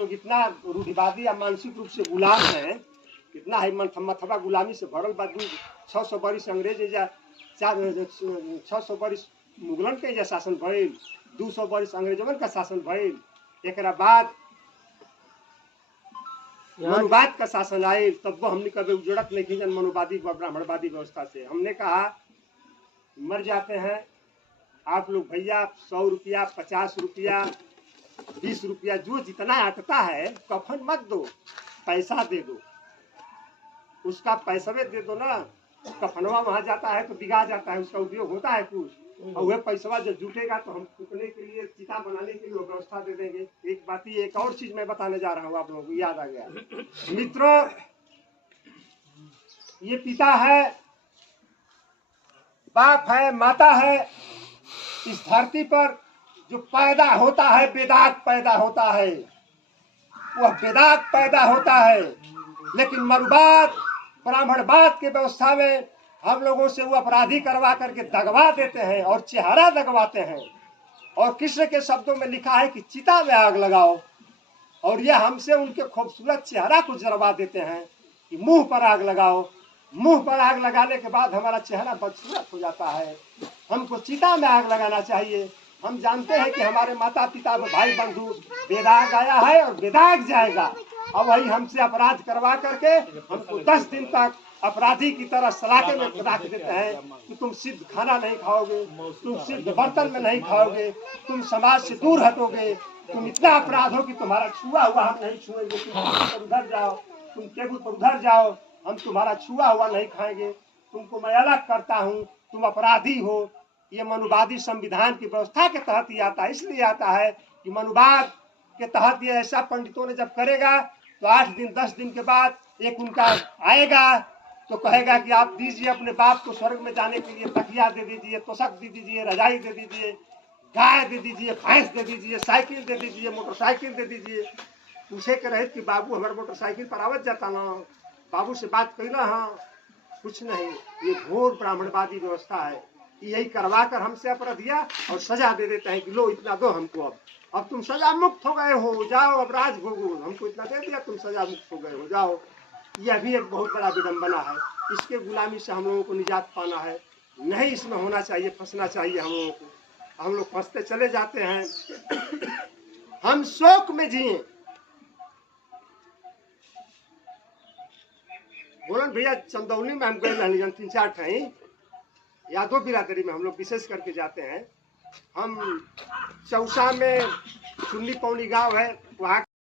लोग इतना रूढ़िवादी या मानसिक रूप से गुलाम है, कितना है मथवा गुलामी से भरल बा। 600 बरिस अंग्रेज या 600 बरिस मुगलन के या शासन भइल, 200 बरिस अंग्रेजवन का शासन भइल, एक बाद मनुवाद का शासन आये, तब वो हमने कभी उजड़त नहीं की जन मनुवादी व ब्राह्मणवादी व्यवस्था से। हमने कहा मर जाते हैं आप लोग भैया, 100 रुपया, 50 रुपया, 20 रुपया, जो जितना अटता है कफन मत दो, पैसा दे दो, उसका पैसा दे दो ना। कफनवा वहां जाता है तो बिगा जाता है, उसका उपयोग होता है कुछ, और वह पैसा जब जुटेगा तो हम फूकने के लिए, चिता बनाने के लिए व्यवस्था दे देंगे। एक बात ही, एक और चीज मैं बताने जा रहा हूँ, आप लोगों को याद आ गया मित्रों, ये पिता है, बाप है, माता है, इस धरती पर जो पैदा होता है बेदाग पैदा होता है, वह बेदाग पैदा होता है। लेकिन मनुवाद ब्राह्मणवाद के व्यवस्था में हम लोगों से वो अपराधी करवा करके दगवा देते हैं और चेहरा दगवाते हैं। और कृष्ण के शब्दों में लिखा है कि चिता में आग लगाओ, और यह हमसे उनके खूबसूरत चेहरा को जलवा देते हैं कि मुंह पर आग लगाओ। मुंह पर आग लगाने के बाद हमारा चेहरा बदसूरत हो जाता है। हमको चिता में आग लगाना चाहिए। हम जानते हैं कि हमारे माता पिता भाई बंधु बेदाग आया है और बेदाग जाएगा, और वही हमसे अपराध करवा करके हमको 10 दिन तक अपराधी की तरह सलाखे में रख देते हैं कि तुम सिद्ध खाना नहीं खाओगे, तुम सिद्ध बर्तन में नहीं खाओगे, तुम समाज से दूर हटोगे, तुम इतना अपराध हो कि तुम्हारा छुआ हुआ हम नहीं छुएंगे, तुम उधर जाओ, तुम टेबल पर उधर जाओ, हम तुम्हारा छुआ हुआ नहीं खाएंगे, तुमको मैं अलग करता हूँ, तुम अपराधी हो। ये मनुवादी संविधान की व्यवस्था के तहत ही आता है। इसलिए आता है कि मनुवाद के तहत ये ऐसा पंडितों ने जब करेगा तो 8 दिन 10 दिन के बाद एक उनका आएगा तो कहेगा कि आप दीजिए अपने बाप को स्वर्ग में जाने के लिए, तकिया दे दीजिए, तोशक दे दीजिए, रजाई दे दीजिए, गाय दे दीजिए, भैंस दे दीजिए, साइकिल दे दीजिए, मोटरसाइकिल दे दीजिए। पूछे के रहे कि बाबू हमारे मोटरसाइकिल पर आवत जाता ना, बाबू से बात कैला, हाँ कुछ नहीं। ये घोर ब्राह्मणवादी व्यवस्था है। यही करवा कर हमसे अपराधिया और सजा दे देता है कि लो इतना दो हमको, अब तुम सजा मुक्त हो गए हो, जाओ अब राज भोगो, हमको इतना दे दिया, तुम सजा मुक्त हो गए हो, जाओ। यह भी एक बहुत बड़ा विडंबना है। इसके गुलामी से हम लोगों को निजात पाना है, नहीं इसमें होना चाहिए, फंसना चाहिए हम लोगों को। हम लोग फंसते चले जाते हैं। हम शोक में जिए। बोलन भैया चंदौली में हम गए 3-4 ठाई, यादव बिरादरी में हम लोग विशेष करके जाते हैं। हम चौसा में चुन्नी पौनी गांव है, वहाँ